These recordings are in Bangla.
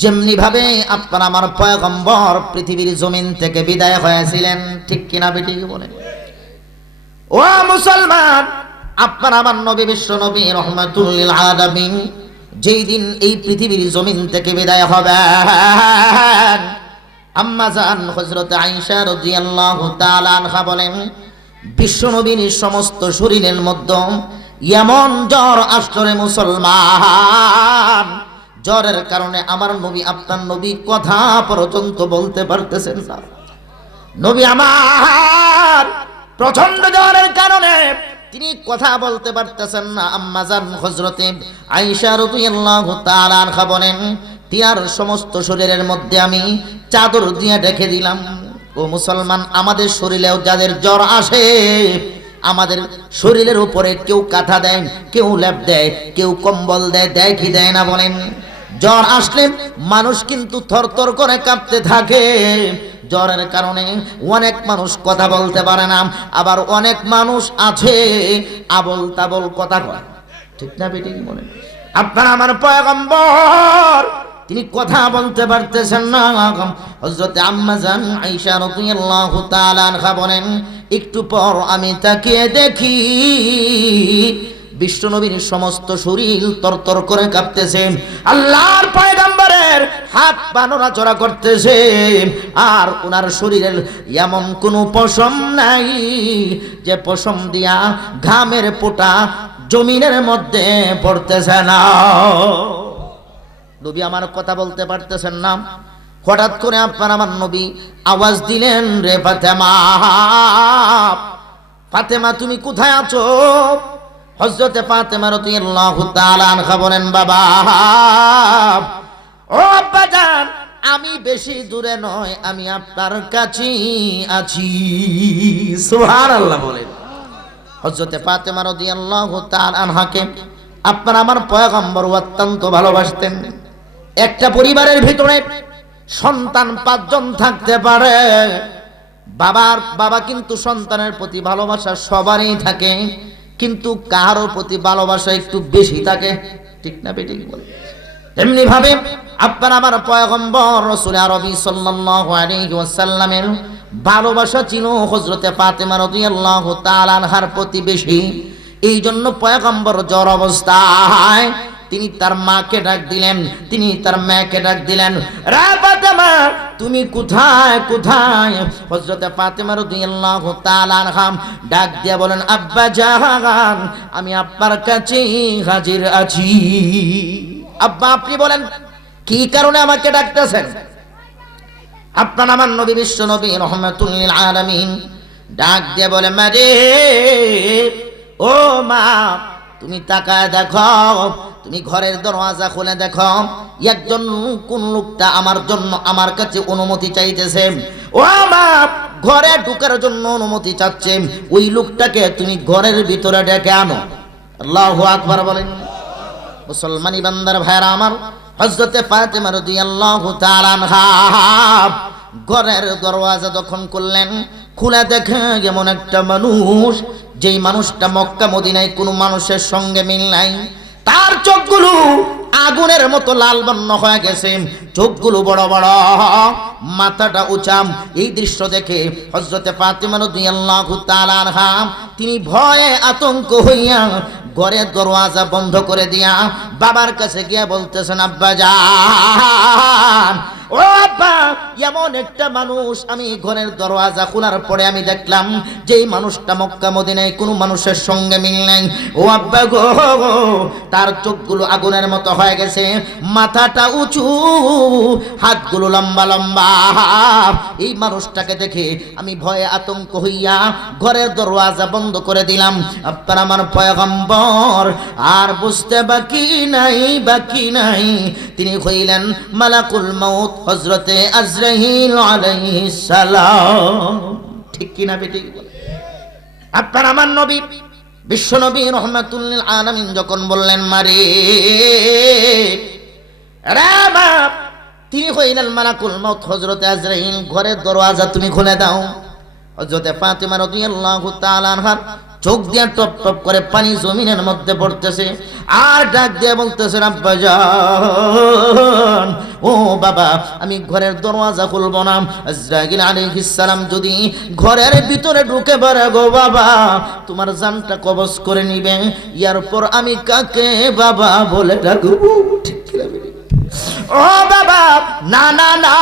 যেমনি ভাবে আপনার আমার পয়গম্বর পৃথিবীর জমিন থেকে বিদায় হয়েছিলেন, ঠিক কিনা বেটি বলেন? ও মুসলমান, আপনার আমার নবী বিশ্ব নবী রহমাতুল লিল আলামিন যেই দিন এই পৃথিবীর জমিন থেকে বিদায় হবেন, আম্মা জান হযরত আয়েশা রাদিয়াল্লাহু তাআলা আনহা বলেন, বিশ্ব নবীর সমস্ত শরীরের মধ্যে এমন জ্বর আসলে মুসলমান, জ্বরের কারণে আমার নবী আপনার নবী কথা পর্যন্ত বলতে পারতেছেন না। নবী আমার প্রচন্ড জ্বরের কারণে তিনি কথা বলতে পারতেছেন না। আম্মা জান হযরতে আয়েশা রাদিয়াল্লাহু তাআলা আনহা বলেন, তিনার সমস্ত শরীরের মধ্যে আমি চাদর দিয়ে ঢেকে দিলাম। ও মুসলমান, আমাদের শরীরেও যাদের জ্বর আসে, আমাদের শরীরের উপরে কেউ কাঁথা দেয়, কেউ লেপ দেয়, কেউ কম্বল দেয়, দেয় কি দেয় না বলেন? জ্বর আসলে মানুষ কিন্তু থরথর করে কাঁপতে থাকে। জ্বরের কারণে অনেক মানুষ কথা বলতে পারে না, আবার অনেক মানুষ আছে আবল তাবল কথা কয়, ঠিক না বেটি বলেন? আপনার আমার পয়গম্বর তিনি কথা বলতে পারতেছেন না। হযরত আম্মা জান আয়েশা রাদিয়াল্লাহু তাআলা আনহা বলেন, একটু পর আমি তাকিয়ে দেখি বিশ্বনবীর সমস্ত শরীর তরতর করে কাঁপতেছে, আল্লাহর পয়গম্বরের হাত পা নড়াচড়া করতেছে, আর ওনার শরীরের এমন কোনো পশম নাই যে পশম দিয়া ঘামের ফোঁটা জমিনের মধ্যে পড়তেছে না। নবী আমার কথা বলতে পারতেছেন না। হঠাৎ করে আপনার আমার নবী আওয়াজ দিলেন, রে ফাতেমা, ফাতেমা তুমি কোথায় আছো? হযরতে ফাতেমা রাদিয়াল্লাহু তাআলা আনহা বলেন, বাবা, ও আব্বাজান, আমি বেশি দূরে নয়, আমি আপনার কাছেই আছি। সুবহানাল্লাহ বলেন। হযরতে ফাতেমা রাদিয়াল্লাহু তাআলা আনহাকে আপনার আমার পয়গম্বর অত্যন্ত ভালোবাসতেন। একটা পরিবারের ভিতরে সন্তান 5 জন থাকতে পারে, বাবা কিন্তু সন্তানের প্রতি ভালোবাসা সবারই থাকে, কিন্তু কারোর প্রতি ভালোবাসা একটু বেশি থাকে, ঠিক না বেটি বলে? এমনি ভাবে আপনার আমার পয়গম্বর রাসূল আরবি সাল্লাল্লাহু আলাইহি ওয়াসাল্লামের ভালোবাসা ছিল হযরতে ফাতেমা রাদিয়াল্লাহু তাআলা আনহার প্রতি বেশি। এই জন্য পয়গম্বর জ্বর অবস্থায় তিনি তার মাকে ডাক দিলেন, তিনি তার মেয়েকে ডাক দিলেন, রে ফাতেমা তুমি কোথায় কোথায়? হযরতে ফাতেমা রাদিয়াল্লাহু তাআলা আনহা ডাক দিয়ে বলেন, আব্বা জান, আমি আপনার কাছে হাজির আছি। আব্বা আপনি বলেন কি কারণে আমাকে ডাকতেছেন? আপনার আমার নবী বিশ্ব নবী রাহমাতুল লিল আলামিন ডাক দিয়ে বলে, মা রে, ও মা, তুমি তাকায় দেখো, তুমি ঘরের দরওয়াজা খুলে দেখো, একজন কোন লোকটা আমার জন্য আমার কাছে অনুমতি চাইতেছে। ও মা, ঘরে ঢোকার জন্য অনুমতি চাচ্ছে, ওই লোকটাকে তুমি ঘরের ভিতরে ডেকে আনো। আল্লাহু আকবার বলেন। মুসলমানি বান্দার ভাইরা আমার, হযরতে ফাতেমা রাদিয়াল্লাহু তাআলা আনহা ঘরের দরওয়াজা যখন খুললেন, খুলে দেখে এমন একটা মানুষ, যেই মানুষটা মক্কা মদিনায় কোনো মানুষের সঙ্গে মিল নাই। তার চোখগুলো আগুনের মতো লাল বর্ণ হয়ে গেছে, চোখগুলো বড় বড়, মাথাটা উঁচাম। এই দৃশ্য দেখে হযরতে ফাতেমা রাদিয়াল্লাহু তাআলা আনহা তিনি ভয়ে আতঙ্ক হইয়া ঘরের দরওয়াজা বন্ধ করে দিয়া বাবার কাছে গিয়া বলতেছেন, আব্বা জান, ও আব্বা, এমন একটা মানুষ আমি ঘরের দরওয়াজা খোলার পরে আমি দেখলাম যেই মানুষটা মক্কা মদিনায় কোনো মানুষের সঙ্গে মিল নাই। ও আব্বা গো, তার চোখগুলো আগুনের মতো হয়ে গেছে, মাথাটা উঁচু, হাতগুলো লম্বা লম্বা। এই মানুষটাকে দেখে আমি ভয়ে আতঙ্ক হইয়া ঘরের দরওয়াজা বন্ধ করে দিলাম। আপনার আমার পয়গম্বর আর বুঝতে বাকি নাই, তিনি হইলেন মালাকুল মউত হযরতে আজরাইল আলাইহিস সালাম, ঠিক কি না বেটি? আপনার আমার নবী বিশ্ব নবী রাহমাতুল লিল আলামিন যখন বললেন, মারে রে বাপ, তিনি হইলেন মালাকুল মউত হযরতে আজরাইল, ঘরের দরওয়াজা তুমি খুলে দাও। হযরতে ফাতেমা রাদিয়াল্লাহু তাআলা আনহা চোখ দিয়ে টপ টপ করে পানি জমিনের মধ্যে পড়তেছে, আর ডাক দিয়ে বলতেছেন, আব্বা জান, ও বাবা আমি ঘরের দরওয়াজা খুলবো না। আজরাইল আলাইহিস সালাম যদি ঘরের ভিতরে ঢুকে পড়ে গো বাবা, তোমার জানটা কবজ করে নিবে। এরপর আমি কাকে বাবা বলে ডাকবো? ঠিক কি না? ও বাবা, না না না,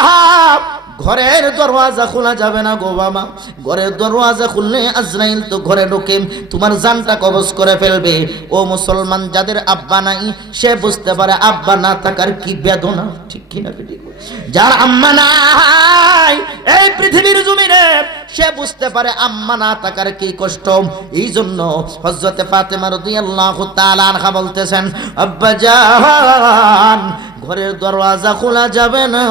ঘরের দরওয়াজা খোলা যাবে না গো বাবা। ঘরের দরওয়াজা খুললে আজরাইল তো ঘরে ঢুকে তোমার জানটা কবজ করে ফেলবে। ও মুসলমান, যাদের আব্বা নাই সে বুঝতে পারে আব্বা না থাকার কি বেদনা। ঠিক কিনা? যার আম্মা নাই এই পৃথিবীর জমিনে সে বুঝতে পারে আম্মা না থাকার কি কষ্ট। এই জন্য হযরতে ফাতেমা রাদিয়াল্লাহু তাআলা আনহা বলতেছেন, আব্বা জান ঘরের দরওয়াজা খোলা যাবে না।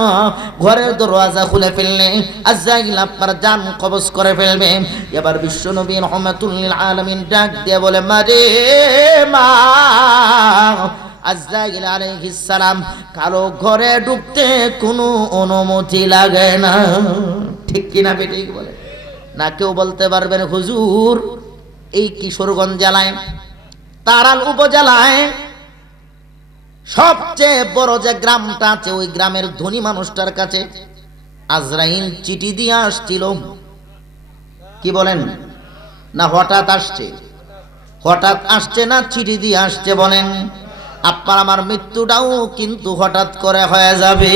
ঘরের দরওয়াজা খুলে ফেললে আজরাইল আপনার জান কবজ করে ফেলবে। এবার বিশ্বনবী রাহমাতুল লিল আলামিন ডাক দিয়ে বলে, মারে মা, আজরাইল আলাইহিস সালাম কারো ঘরে ঢুকতে কোনো অনুমতি লাগে না। ঠিক কিনা বেটি বলে না? কেউ বলতে পারবেন হুজুর এই কিশোরগঞ্জ জেলায় তারাল উপজেলায় সবচেয়ে বড় যে গ্রামটা আছে ওই গ্রামের ধনী মানুষটার কাছে আজরাইল চিঠি দিয়ে আসছিল। কি বলেন? না হঠাৎ আসছে? হঠাৎ আসছে না চিঠি দিয়ে আসছে? বলেন। আপনার আমার মৃত্যুটাও কিন্তু হঠাৎ করে হয়ে যাবে।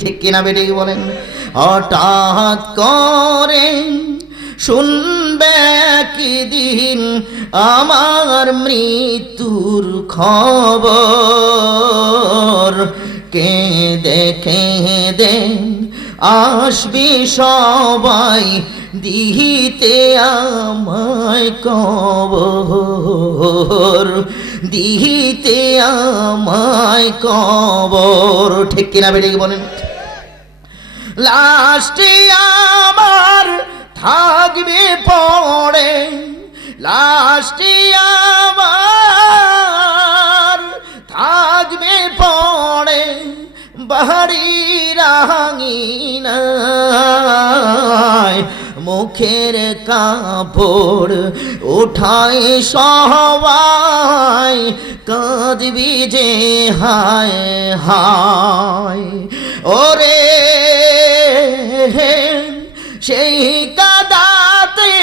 ঠিক কিনা বেটি বলেন? হঠাৎ করে শুনবে কি দিন আমার মৃত্যুর খবর, কে দেখে দে আসবি সবাই দিতে আমায় কবর, দিতে আমায় কবর। ঠিক কিনা বেটি বলেন? লাশটি আমার থাকবে পড়ে, লাশটি আমার থাকবে পড়ে বাড়ির আঙিনায়, মুখের কাপড় উঠায় সবাই কাঁদবি যে হায় হায়। ওরে সেই কাদাতে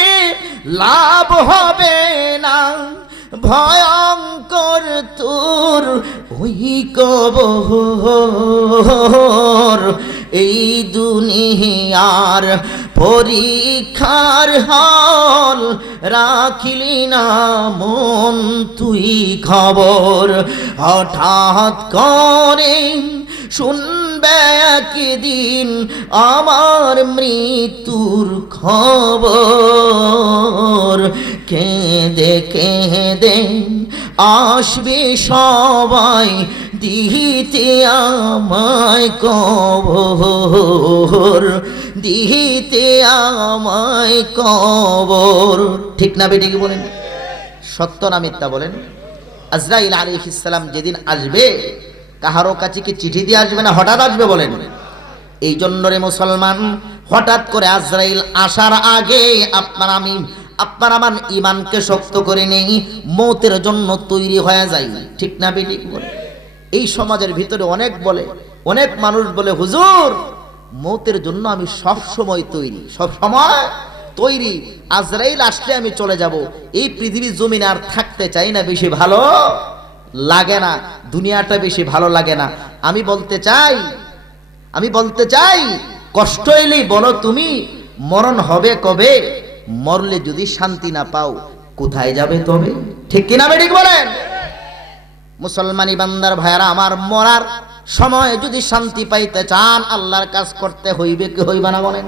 লাভ হবে না, ভয়ঙ্কর তোর ওই কবর। এই দুনিয়ার পরীক্ষার হল রাখিলি না মন তুই খবর, হঠাৎ করে শুনবে একদিন আমার মৃত্যুর খবর, কেঁদে কেঁদে আসবে সবাই দিতে আমায় কবর, দিতে আমায় কবর। ঠিক না বেটি কি বলেন? সত্য না মিথ্যা বলেন? আজরাইল আলাইহিস সালাম যেদিন আসবে কাহারো কাছে কি চিঠি দিয়ে আসবে না হঠাৎ আসবে? বলেন। এই জন্য রে মুসলমান, হঠাৎ করে আজরাইল আসার আগে আপনার আমার ইমানকে শক্ত করে নেই, মৌতের জন্য তৈরি হয়ে যাই। ঠিক না বেটি বলে? এই সমাজের ভিতরে অনেক মানুষ বলে হুজুর মৌতের জন্য আমি সব সময় তৈরি, সব সময় তৈরি, আজরাইল আসলে আমি চলে যাব, এই পৃথিবীর জমিনে আর থাকতে চাই না, বেশি ভালো লাগে না, দুনিয়াটা বেশি ভালো লাগে না। আমি বলতে চাই কষ্ট এলেই বলো তুমি মরণ হবে কবে? মরলে যদি শান্তি না পাও কোথায় যাবে তবে? ঠিক কিনা বেঠিক বলেন? মুসলমানি বান্দার ভাইয়ারা আমার, মরার সময় যদি শান্তি পাইতে চান আল্লাহর কাজ করতে হইবে কি হইবে না বলেন?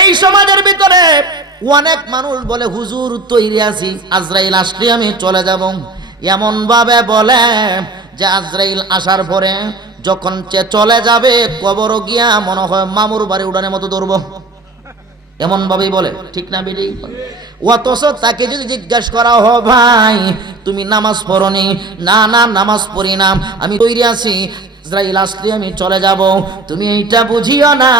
এই সমাজের ভিতরে অনেক মানুষ বলে হুজুর তৈরি আছি, আজরাইল আসলে আমি চলে যাব। এমন ভাবে বলে যে আজরাইল আসার পরে যখন চলে যাবে কবর গিয়া মনে হয় মামুর বাড়ি উড়ানের মতো দৌড়ব, এমন ভাবেই বলে। ঠিক না বেটি? অথচ তাকে যদি জিজ্ঞাসা করা হয় ভাই তুমি নামাজ পড়নি? না না নামাজ পড়ি না, আমি তৈরি আছি আজরাইল আসলে আমি চলে যাব। তুমি এইটা বুঝিও না,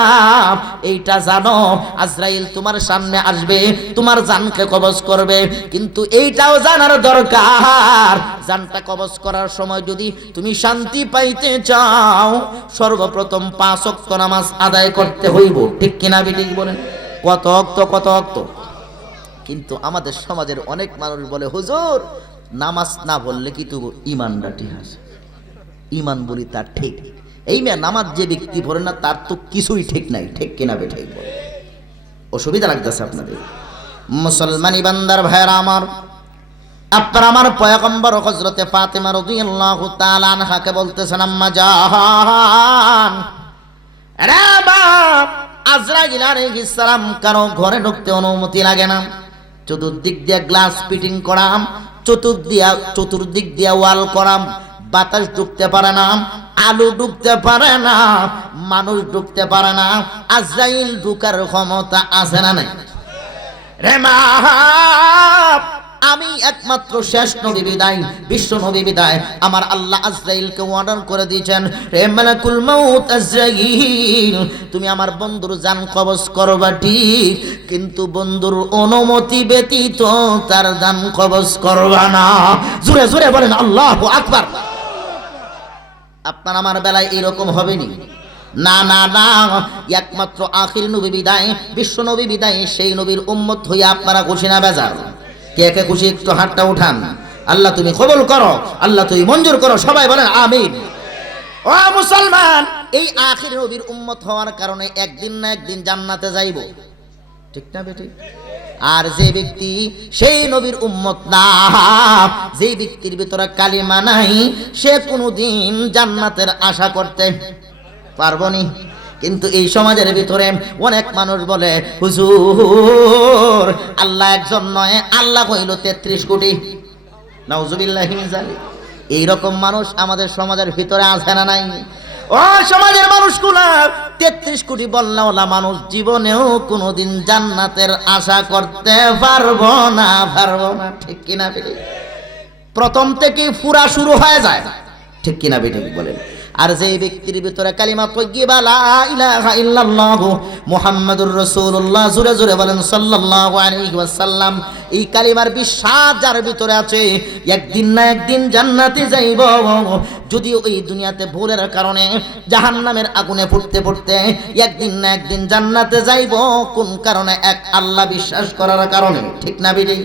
এইটা জানো আজরাইল তোমার সামনে আসবে, তোমার জানকে কবজ করবে। কিন্তু এইটাও জানার দরকার, জানটা কবজ করার সময় যদি তুমি শান্তি পাইতে চাও, সর্বপ্রথম 5 ওয়াক্ত নামাজ আদায় করতে হইব। ঠিক কিনা বেঠিক বলেন? কত ওয়াক্ত? কিন্তু আমাদের সমাজের অনেক মানুষ বলে, হুজুর নামাজ না বললে কি তবু ইমানটা ঠিক আছে। ইমান বলি তার ঠিক, এই মেয়ে নামাজ যে ব্যক্তি পড়ে না তার তো কিছুই ঠিক নাই। ঠিক কিনা বেঠিক বলে? অসুবিধা লাগতেছে আপনাদের? মুসলমানি বান্দার ভাইরা আমার, আপনার আমার পয়গম্বর হযরতে ফাতেমা রাদিয়াল্লাহু তাআলা আনহাকে বলতেছেন, আম্মা জান, রে বাপ, আজরাইল আলাইহিস সালাম কারো ঘরে ঢুকতে অনুমতি লাগে না। চতুর্দিক দিয়ে গ্লাস ফিটিং করাম, চতুর্দিক দিয়ে ওয়াল করাম, বাতাস ঢুকতে পারে না, আলু ঢুকতে পারে না, মানুষ ঢুকতে পারে না। আজরাইল ঢুকার ক্ষমতা আছে না নাই? রে মা, আমি একমাত্র শেষ নবী বিদায়, বিশ্ব নবী বিদায়, আমার আল্লাহ আজরাইলকে অর্ডার করে দিয়েছেন, রে মালাকুল মাউত আজরাইল, তুমি আমার বন্ধুর জান কবজ করবা ঠিক, কিন্তু বন্ধুর অনুমতি ব্যতীত তার জান কবজ করবা না। জোরে জোরে বলেন আল্লাহু আকবার। আপনার আমার বেলায় এরকম হবে নি? না না না, একমাত্র আখির নবী বিদায়, বিশ্ব নবী বিদায়, সেই নবীর উম্মত হইয়া আপনারা খুশি না বেজার? কে কে খুশি একটু হাতটা উঠান। আল্লাহ তুমি কবুল করো, আল্লাহ তুমি মঞ্জুর করো, সবাই বলেন আমিন। ও মুসলমান, এই আখির নবীর উম্মত হওয়ার কারণে একদিন না একদিন জান্নাতে যাইব। ঠিক না বেটি? আর যে ব্যক্তি সেই নবীর উম্মত না, যে ব্যক্তির ভিতরে কালিমা নাই, সে কোনোদিন জান্নাতের আশা করতে পারবনি। কিন্তু এই সমাজের ভিতরে অনেক মানুষ বলে, হুজুর আল্লাহ একজন নয়, আল্লাহ হইল 33 কোটি। নাউজুবিল্লাহি মিন যালিক। এইরকম মানুষ আমাদের সমাজের ভিতরে আছে না নাই? ও সমাজের মানুষগুলা, 33 কোটি বল্লাওয়ালা মানুষ জীবনেও কোনোদিন জান্নাতের আশা করতে পারবো না। ঠিক কিনা বেটি? প্রথম থেকে ফুরা শুরু হয়ে যায়। ঠিক কিনা বেটি বলেন? আর যে ব্যক্তির ভিতরে কালিমা তাইয়্যিবা লা ইলাহা ইল্লাল্লাহু মুহাম্মাদুর রাসূলুল্লাহ, জোরে জোরে বলেন সাল্লাল্লাহু আলাইহি ওয়াসাল্লাম, এই কালিমার বিশ্বাস যার ভিতরে আছে, একদিন না একদিন জান্নাতে যাইব। যদিও এই দুনিয়াতে ভুলের কারণে জাহান্নামের আগুনে পুড়তে পুড়তে একদিন না একদিন জান্নাতে যাইব। কোন কারণে? এক আল্লাহ বিশ্বাস করার কারণে। ঠিক না বেটি?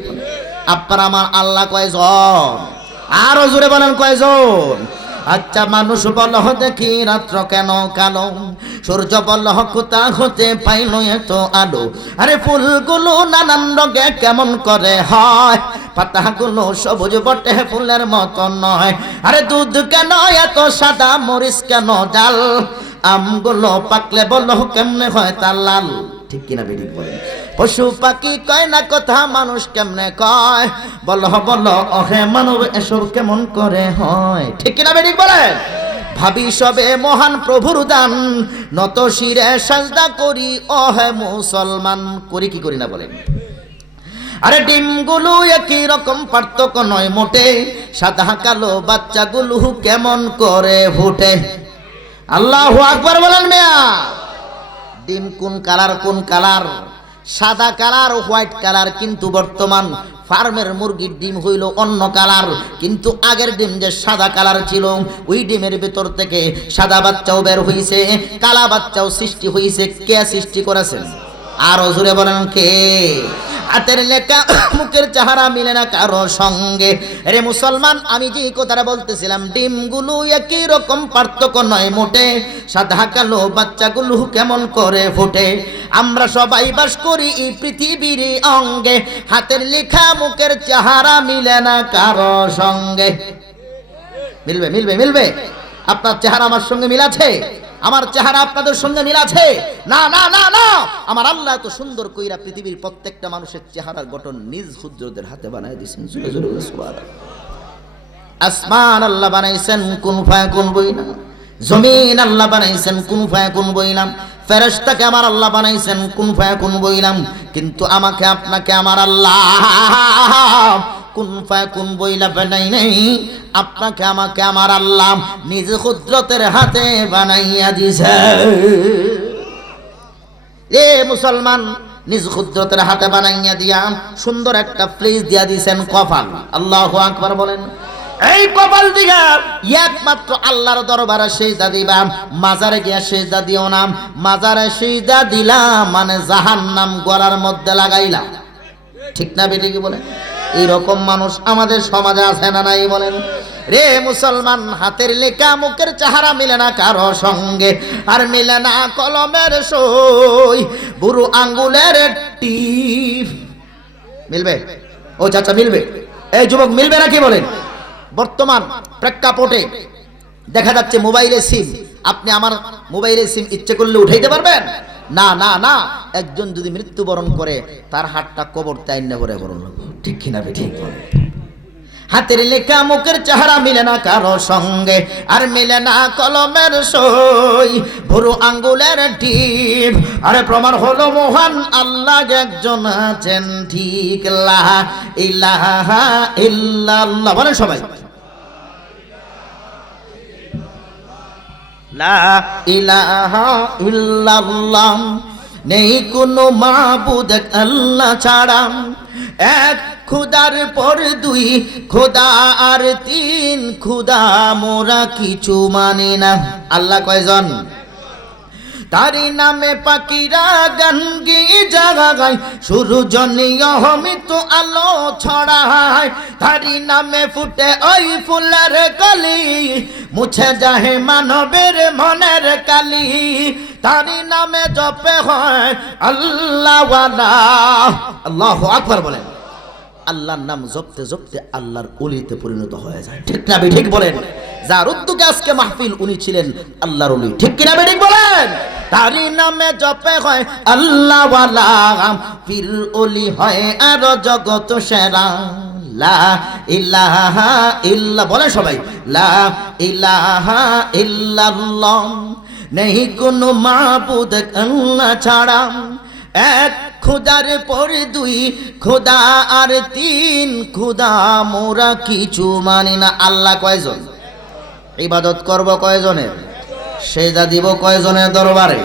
আপনার আমার আল্লাহ কয়জন? আরো জোরে বলেন কয়জন? আচ্ছা মানুষ বল দেখি রাত্র কেন কালো, সূর্য বল কোথা হতে পাইল এত আলো, আরে ফুলগুলো নানান রঙে কেমন করে হয়, পাতাগুলো সবুজ বটে ফুলের মতো নয়, আরে দুধ কেন এত সাদা, মরিচ কেন জাল, আমগুলো পাকলে বল কেমনে হয় তা লাল। ঠিক কিনা বেটি বলেন? পশু পাখি কয় না কথা, মানুষ কেমনে কয়, বল ওহে মানব এসব কেমন করে হয়। ঠিক কিনা বেটি বলেন? ভাবি সবে মহান প্রভুর দান, নত শিরে সাজদা করি ওহে মুসলমান, করি কি করি না বলেন? আরে ডিমগুলো একই রকম, পার্থক্য নয় মোটে, সাদা কালো বাচ্চাগুলো কেমন করে ফুটে। আল্লাহু আকবার বলেন মিয়া। ডিম কোন কালার? কোন কালার? সাদা কালার, হোয়াইট কালার। কিন্তু বর্তমান ফার্মের মুরগির ডিম হইল অন্য কালার, কিন্তু আগের ডিম যে সাদা কালার ছিল, ওই ডিমের ভিতর থেকে সাদা বাচ্চাও বের হইছে, কালা বাচ্চাও সৃষ্টি হইছে। কে সৃষ্টি করেছেন? আরো জোরে বলেন কে? হাতের লেখা মুখের চেহারা মিলে না কারো সঙ্গে। রে মুসলমান, আমি যে কথাটা বলতেছিলাম, ডিমগুলো একই রকম, পার্থক্য নয় মোটে, সাদা কালো বাচ্চাগুলো কেমন করে ফুটে। আমরা সবাই বাস করি এই পৃথিবীর অঙ্গে, হাতের লেখা মুখের চেহারা মিলে না কারো সঙ্গে। মিলবে মিলবে মিলবে? আপনার চেহারা আমার সঙ্গে মিল আছে? আমার চেহারা আপনাদের সঙ্গে মিল আছে? না না না না, আমার আল্লাহ এত সুন্দর কইরা পৃথিবীর প্রত্যেকটা মানুষের চেহারার গঠন নিজ হুজুরদের হাতে বানায় দিয়েছেন। জোরে জোরে সুবহানাল্লাহ। আসমান আল্লাহ বানাইছেন কুন ফায়াকুন বইনা, জমিন আল্লাহ বানাইছেন কুন ফায়াকুন বইলাম, ফেরেশতাকে আমার আল্লাহ বানাইছেন কুন ফায়াকুন বইলাম। কিন্তু আমাকে আপনাকে আমার আল্লাহ কুন ফায়াকুন বইলা বানাই নাই, আপনাকে আমাকে আমার আল্লাহ নিজ কুদরতের হাতে বানাইয়া দিছে। এ মুসলমান, নিজ কুদরতের হাতে বানাইয়া দিয়া সুন্দর একটা ফ্রিজ দিয়া দিছেন কপাল। আল্লাহু আকবার বলেন। এই কপাল দিগা একমাত্র আল্লাহর দরবারে সিজদা দিবা, মাজারে গিয়া সিজদা দিও না। মাজারে সিজদা দিলাম মানে জাহান্নাম গলার মধ্যে লাগাইলা। ঠিক না বেটি কি বলেন? এইরকম মানুষ আমাদের সমাজে আছে না নাই বলেন? রে মুসলমান, হাতের লেখা মুখের চেহারা মিলে না কারো সঙ্গে, আর মিলে না কলমের সই, বুড়ো আঙ্গুলের টিপ। মিলবে? ও চাচা মিলবে? এই যুবক মিলবে না কি বলেন? বর্তমান প্রেক্ষাপটে দেখা যাচ্ছে মোবাইলের সিম, আপনি আমার মোবাইলের সিম ইচ্ছে করলে উঠাইতে পারবেন না? না না, একজন যদি মৃত্যুবরণ করে তার হাতটা কবর তাই না করে বরণ, ঠিক কিনা? ঠিক বলে। হাতের লেখা মুখের চেহারা মিলে না কারো সঙ্গে, আর মিলে না কলমের সই, বুড়ো আঙ্গুলের টিপ। আরে প্রমাণ হলো মহান আল্লাহ একজন আছেন, ঠিক। লা ইলাহা ইল্লাল্লাহ বলেন সবাই। লা ইলাহা ইল্লাল্লাহ, নেই কোনো মাবুদ আল্লাহ ছাড়া। এক খুদার পর দুই খোদা আর তিন খোদা, মোরা কিছু মানে না। আল্লাহ কয়জন? তারি নামে পাখিরা গান গিয়ে জাগায়, সূর্য নিয়মিত আলো ছড়ায়। তারি নামে ফুটে ওই ফুলের কলি, মুছে যায় মানবের মনের কালি। তারি নামে জপে হয় আল্লাহ ওয়ালা। আল্লাহু আকবার বলেন। আল্লাহর নাম জপতে জপতে আল্লাহর ওলিতে পরিণত হয়ে যায়, ঠিক না ঠিক বলেন? যার উদ্যোগে আজকে মাহফিল, উনি ছিলেন আল্লাহর ওলি, ঠিক কিনা ঠিক বলেন? তারই নামে জপে হয় আল্লাহ ওয়ালা, পীর ওলি হয় আর জগৎ সেরা। লা ইলাহা ইল্লা বলে সবাই। লা ইলাহা ইল্লাল্লাহ, নেই কোনো মাবুদ আল্লাহ ছাড়া। এক খোদার পর দুই খোদা আর তিন খোদা, মোরা কিছু মানি না। আল্লাহ কয়জন? ইবাদত করব কয়জনের? সেজদা দিব কয়জনের দরবারে?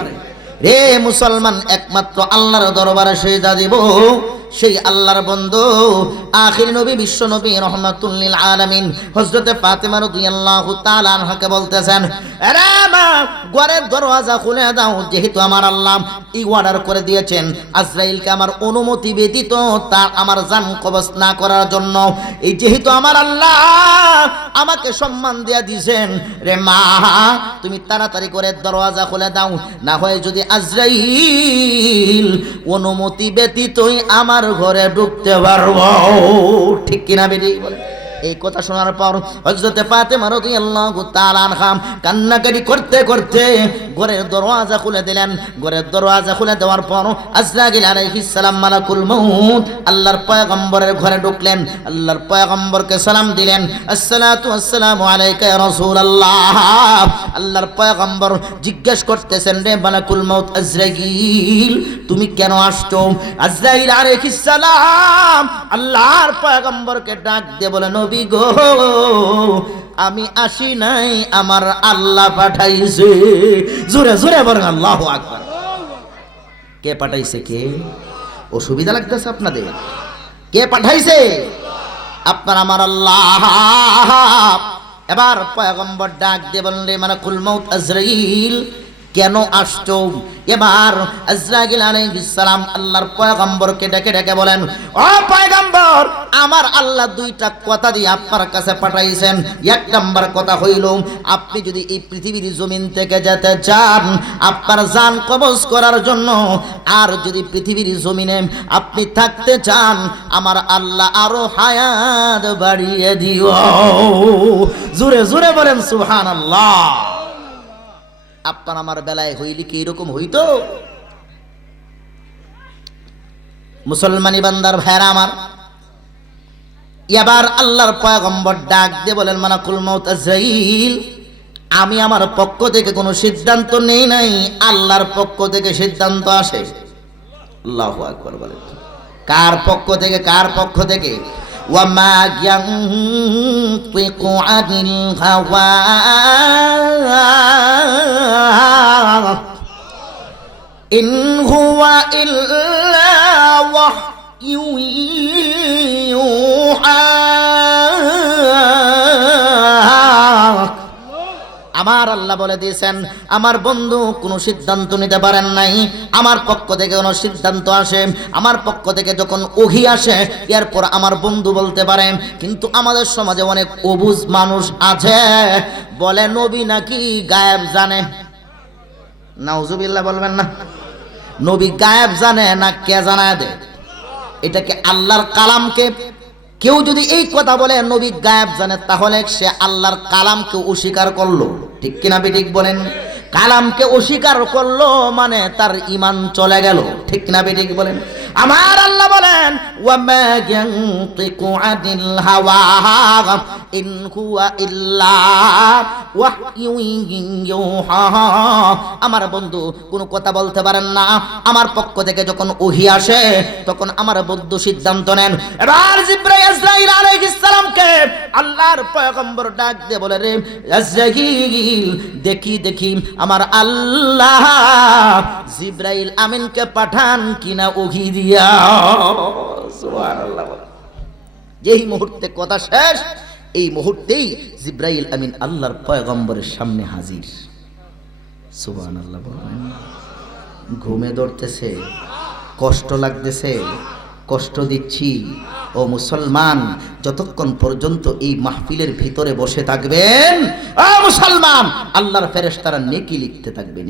রে মুসলমান, একমাত্র আল্লাহর দরবারে সেজদা দিব সেই আল্লাহর বন্ধু আখির নবী বিশ্ব নবী রাহমাতুল লিল আলামিন হযরতে ফাতেমা রাদিয়াল্লাহু তাআলা আনহাকে বলতেছেন, আরে মা, ঘরের দরওয়াজা খুলে দাও, যেহেতু আমার আল্লাহ এই অর্ডার করে দিয়েছেন আজরাইলকে আমার অনুমতি ব্যতীত তার আমার জান কবজ না করার জন্য। এই যেহেতু আমার আল্লাহ আমাকে সম্মান দিয়া দিয়েছেন, রে মা তুমি তাড়াতাড়ি করে দরওয়াজা খুলে দাও, না হয় যদি আজরাইল অনুমতি ব্যতীতই আমার ঘরে ঢুকতে পারবো, ঠিক কিনা বেটি বলে? এই কথা শোনার পর হযরতে ফাতেমা রাদিয়াল্লাহু তাআলা আনহা কান্নাকাটি করতে করতে ঘরের দরওয়াজা খুলে দিলেন। ঘরের দরওয়াজা খুলে দেওয়ার পর আজরাইল আলাইহিস সালাম মালাকুল মউত আল্লাহর পয়গম্বরের ঘরে ঢুকলেন। আল্লাহর পয়গম্বরকে সালাম দিলেন, আসসালাতু আসসালামু আলাইকা ইয়া রাসূলুল্লাহ। আল্লাহর পয়গম্বর জিজ্ঞেস করতেছেন, রে মালাকুল মউত আজরাইল, তুমি কেন আসছো? আজরাইল আলাইহিস সালাম আল্লাহর পয়গম্বরকে ডাক দিয়ে বলেন, নবী গো, আমি আসি নাই, আমার আল্লাহ পাঠাইছে। জোরে জোরে বলেন আল্লাহু আকবার। কে পাঠাইছে? কে? অসুবিধা লাগতেছে আপনাদের? কে পাঠাইছে? আপনার আমার আল্লাহ। এবার পয়গম্বর ডাক দিয়ে বলেন, রে মালাকুল মউত আজরাইল, কেন আসছো? এবার আজরাইল আলাইহিস সালাম আল্লাহর পয়গম্বরকে ডেকে ডেকে বলেন, ও পয়গম্বর, আমার আল্লাহ দুইটা কথা দিয়ে আপনার কাছে পাঠাইছেন। এক নাম্বার কথা হইল, আপনি যদি এই পৃথিবীর জমিন থেকে যেতে চান আপনার জান কবজ করার জন্য, আর যদি পৃথিবীর জমিনে আপনি থাকতে চান আমার আল্লাহ আরো হায়াত বাড়িয়ে দিও। জোরে জোরে বলেন সুবহানাল্লাহ। আপনার আমার বেলায় হইলে কি এরকম হইতো? মুসলমানি বান্দার ভাইরা আমার, এবার আল্লাহর পয়গম্বর ডাক দিয়ে বলেন, মালাকুল মউত আজরাইল, আমি আমার পক্ষ থেকে কোনো সিদ্ধান্ত নেই নাই, আল্লাহর পক্ষ থেকে সিদ্ধান্ত আসে। আল্লাহু আকবার বলেন। কার পক্ষ থেকে? কার পক্ষ থেকে? ওয়া মা ইয়ানতিকু আনিল হাওয়া ইন হুয়া ইল্লা ওয়াহয়ু ইউহা। আমার আল্লাহ বলে দিয়েছেন আমার বন্ধু কোনো সিদ্ধান্ত নিতে পারেন নাই, আমার পক্ষ থেকে কোনো সিদ্ধান্ত আসে, আমার পক্ষ থেকে যখন ওহী আসে এরপর আমার বন্ধু বলতে পারেন। কিন্তু আমাদের সমাজে অনেক অবুঝ মানুষ আছে, বলে নবী নাকি গায়েব জানে। নাউজুবিল্লাহ বলবেন না, নবী গায়েব জানে না কে জানায় দেয়? এটাকে আল্লাহর কালামকে কেউ যদি এই কথা বলে নবী গায়েব জানে, তাহলে সে আল্লাহর কালামকে অস্বীকার করলো। ঠিক কিনা ঠিক বলেন? কালামকে অস্বীকার করলো মানে তার ঈমান চলে গেল। ঠিক না ঠিক বলেন? আমার আল্লাহ বলেন ওয়া মা ইয়ানতিকু আনিল হাওয়া ইন হুয়া ইল্লা ওয়াহয়ু ইউহা। আমার বন্ধু কোনো কথা বলতে পারেন না, আমার পক্ষ থেকে যখন ওহী আসে তখন আমার বন্ধু সিদ্ধান্ত নেন। এবার জিবরাইল আলাইহিস সালামকে আল্লাহর পয়গম্বর ডাক দিয়ে বলে, রে আজরাইল দেখি দেখি আমার আল্লাহ জিবরাইল আমিনকে পাঠান কিনা ওহী দিয়া। সুবহানাল্লাহ। যেই মুহূর্তে কথা শেষ এই মুহূর্তেই জিবরাইল আমিন আল্লাহর পয়গম্বরের সামনে হাজির। সুবহানাল্লাহ বলেন। ঘুমে ধরতেছে, কষ্ট লাগতেছে, কষ্ট দিচ্ছি, ও মুসলমান যতক্ষণ পর্যন্ত এই মাহফিলের ভিতরে বসে থাকবেন, ও মুসলমান আল্লাহর ফেরেশতারা নেকি লিখতে থাকবে।